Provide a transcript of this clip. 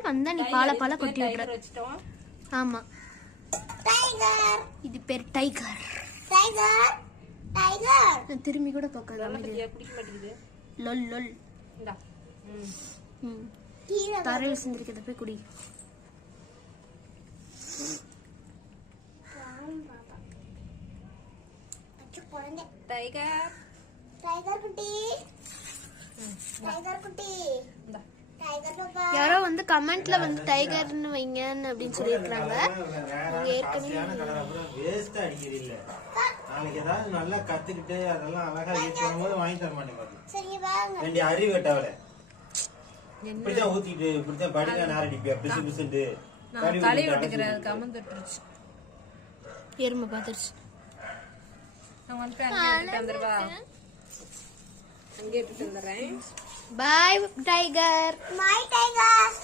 நாள் வந்தா நீ பால கொட்டி விடுற. ஆமா டைகர். இது பேர் டைகர். Tiger tiger. திரும்பி கூட பார்க்காத. குடிக்க மாட்டேங்குது. லொல் லொல். இந்தா. தரையில் சிந்திருக்கிறத போய் குடி. டைகர் டைகர் குட்டி. டைகர் குட்டி. இந்தா. டைகர் பாப்பா. யாரோ வந்து கமெண்ட்ல வந்து டைகர்னு வைங்கன்னு அப்படின்னு சொல்லியிருக்காங்க. வேஸ்டா அடிக்கிறது இல்ல. நாளைக்கு ஏதாவது நல்லா கத்துக்கிட்டு அதெல்லாம் அழகா யூஸ் பண்ணும்போது வாங்கி தர மாட்டேன். சரி வாங்க. ரெண்டு அறிவு வெட்டவல இப்படிதான் ஊத்திட்டு இப்படிதான் படிக்க நாரடிப்பியா பிசு பிசுண்டு தலை வெட்டுக்கிறேன். கமந்து விட்டுருச்சு. எருமை பாத்துருச்சு. நான் வந்து அங்கே வந்துடுவா. அங்கே விட்டுட்டு வந்துடுறேன். பாய் டைகர். My tiger.